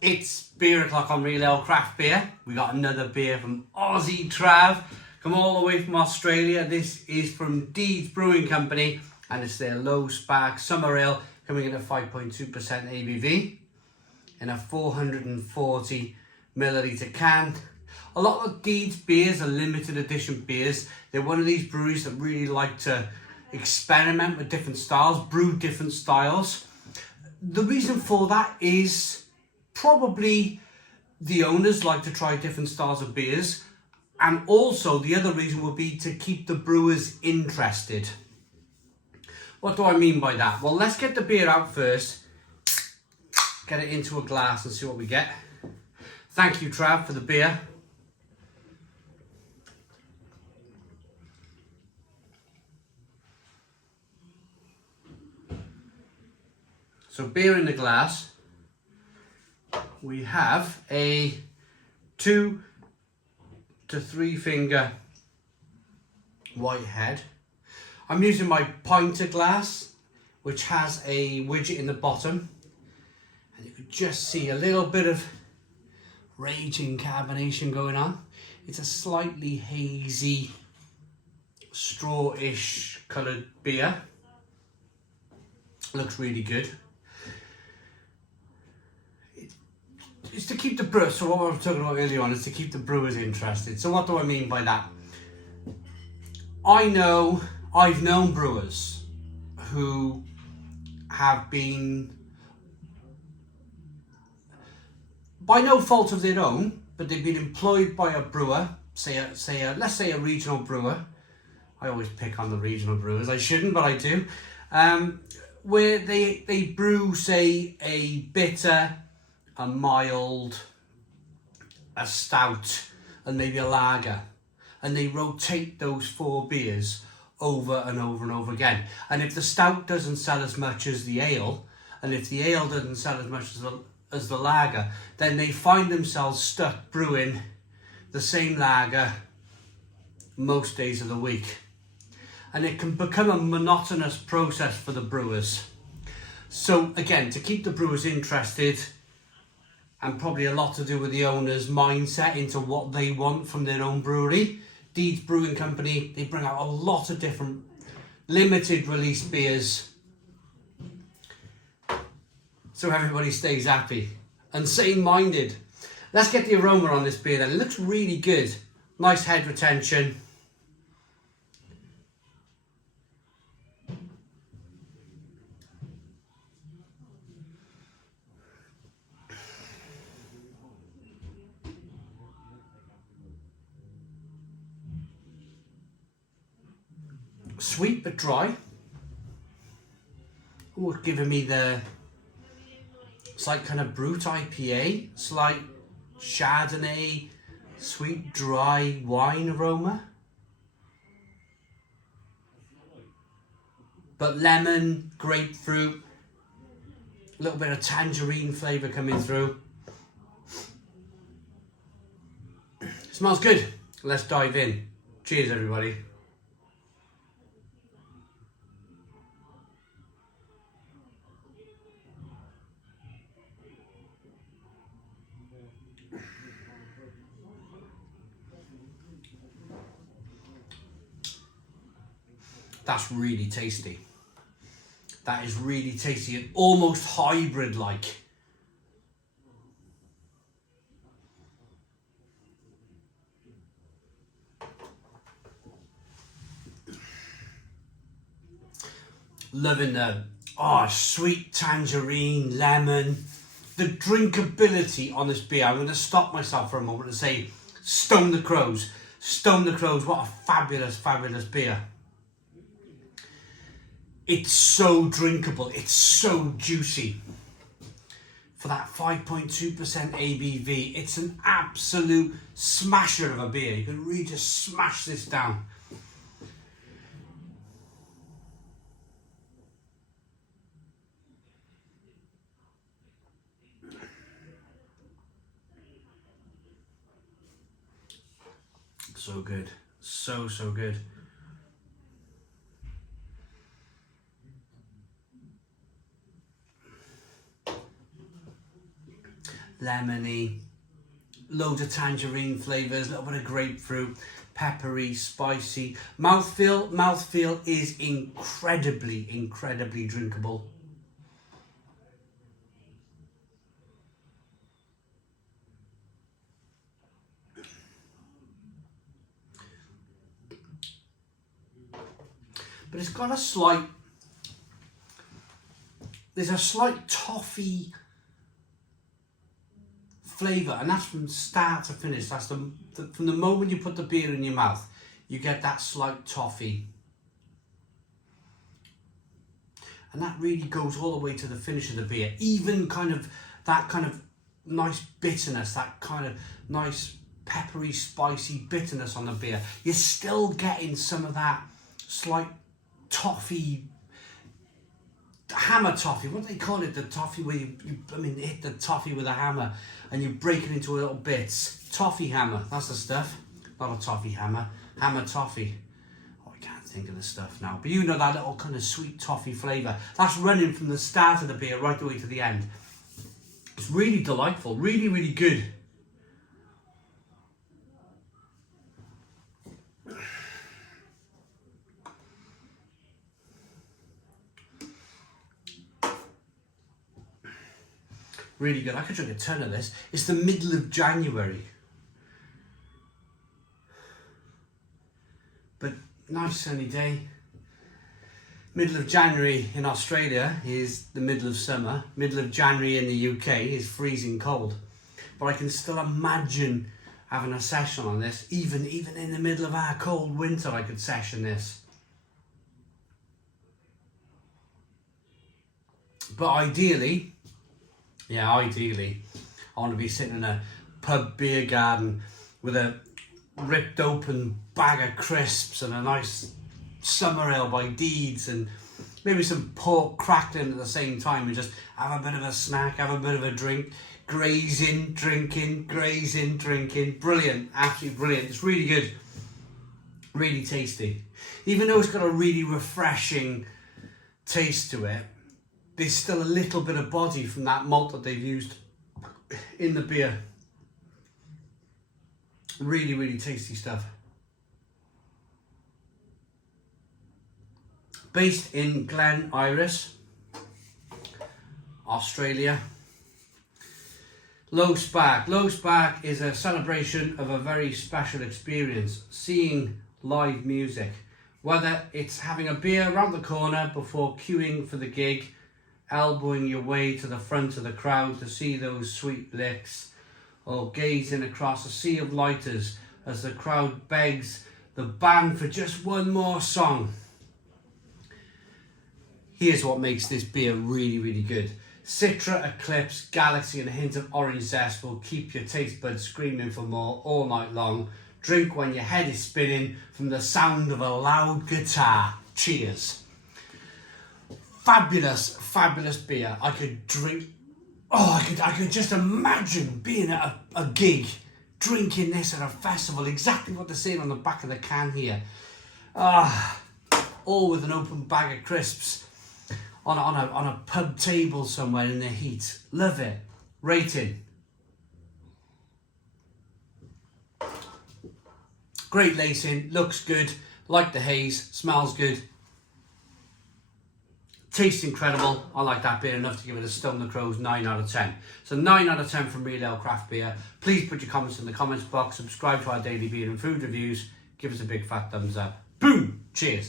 It's beer o'clock on Real Ale Craft Beer. We got another beer from Aussie Trav, come all the way from Australia. This is from Deeds Brewing Company, and it's their low spark summer ale, coming in at 5.2% ABV in a 440 milliliter can. A lot of Deeds beers are limited edition beers. They're one of these breweries that really like to experiment with different styles, brew different styles. The reason for that is probably the owners like to try different styles of beers, and also the other reason would be to keep the brewers interested. What do I mean by that? Well, let's get the beer out first, get it into a glass and see what we get. Thank you, Trav, for the beer. So beer in the glass. We have a 2 to 3 finger white head. I'm using my pinter glass, which has a widget in the bottom, and you can just see a little bit of raging carbonation going on. It's a slightly hazy, straw-ish coloured beer. Looks really good. It's to keep the brewers, so what I was talking about earlier on is to keep the brewers interested. So what do I mean by that? I've known brewers who have been, by no fault of their own, but they've been employed by a brewer, let's say a regional brewer. I always pick on the regional brewers, I shouldn't, but I do. Where they brew, say, a bitter, a mild, a stout, and maybe a lager, and they rotate those 4 beers over and over and over again. And if the stout doesn't sell as much as the ale, and if the ale doesn't sell as much as the lager, then they find themselves stuck brewing the same lager most days of the week, and it can become a monotonous process for the brewers. So again, to keep the brewers interested, and probably a lot to do with the owner's mindset into what they want from their own brewery, Deeds Brewing Company, they bring out a lot of different limited release beers, so everybody stays happy and sane-minded. Let's get the aroma on this beer then. It looks really good. Nice head retention. Sweet but dry. Oh, it's giving me the slight kind of brut IPA, slight Chardonnay, sweet dry wine aroma. But lemon, grapefruit, a little bit of tangerine flavour coming through. Smells good. Let's dive in. Cheers, everybody. That's really tasty. That is really tasty and almost hybrid-like. Loving the sweet tangerine, lemon. The drinkability on this beer, I'm going to stop myself for a moment and say, Stone the Crows. Stone the Crows, what a fabulous, fabulous beer. It's so drinkable, it's so juicy. For that 5.2% ABV, it's an absolute smasher of a beer. You can really just smash this down. So good, so good. lemony, loads of tangerine flavours, a little bit of grapefruit, peppery, spicy. Mouthfeel is incredibly drinkable. But it's got there's a slight toffee flavour, and that's from start to finish. That's from the moment you put the beer in your mouth, you get that slight toffee. And that really goes all the way to the finish of the beer. Even that kind of nice bitterness, that kind of nice peppery, spicy bitterness on the beer. You're still getting some of that slight toffee, hammer toffee. What do they call it? The toffee where you hit the toffee with a hammer and you break it into little bits. Toffee hammer, that's the stuff. Not a toffee hammer, hammer toffee. Oh, I can't think of the stuff now. But you know that little kind of sweet toffee flavour. That's running from the start of the beer right the way to the end. It's really delightful, really good. Really good. I could drink a ton of this. It's the middle of January. But nice sunny day. Middle of January in Australia is the middle of summer. Middle of January in the UK is freezing cold. But I can still imagine having a session on this. Even in the middle of our cold winter, I could session this. But ideally, I want to be sitting in a pub beer garden with a ripped open bag of crisps and a nice summer ale by Deeds and maybe some pork crackling at the same time, and just have a bit of a snack, have a bit of a drink, grazing, drinking, brilliant, absolutely brilliant. It's really good, really tasty. Even though it's got a really refreshing taste to it, there's still a little bit of body from that malt that they've used in the beer. Really tasty stuff. Based in Glen Iris, Australia. Low Spark. Low Spark is a celebration of a very special experience, seeing live music. Whether it's having a beer around the corner before queuing for the gig, elbowing your way to the front of the crowd to see those sweet licks, or gazing across a sea of lighters as the crowd begs the band for just one more song. Here's what makes this beer really good. Citra, Eclipse, Galaxy and a hint of orange zest will keep your taste buds screaming for more all night long. Drink when your head is spinning from the sound of a loud guitar. Cheers. Fabulous beer. I could drink. Oh, I could just imagine being at a gig, drinking this at a festival. Exactly what they're saying on the back of the can here. All with an open bag of crisps on a pub table somewhere in the heat. Love it. Rating. Great lacing. Looks good. Like the haze. Smells good. Tastes incredible. I like that beer enough to give it a Stone the Crows 9 out of 10. So 9 out of 10 from Real Ale Craft Beer. Please put your comments in the comments box. Subscribe to our daily beer and food reviews. Give us a big fat thumbs up. Boom! Cheers.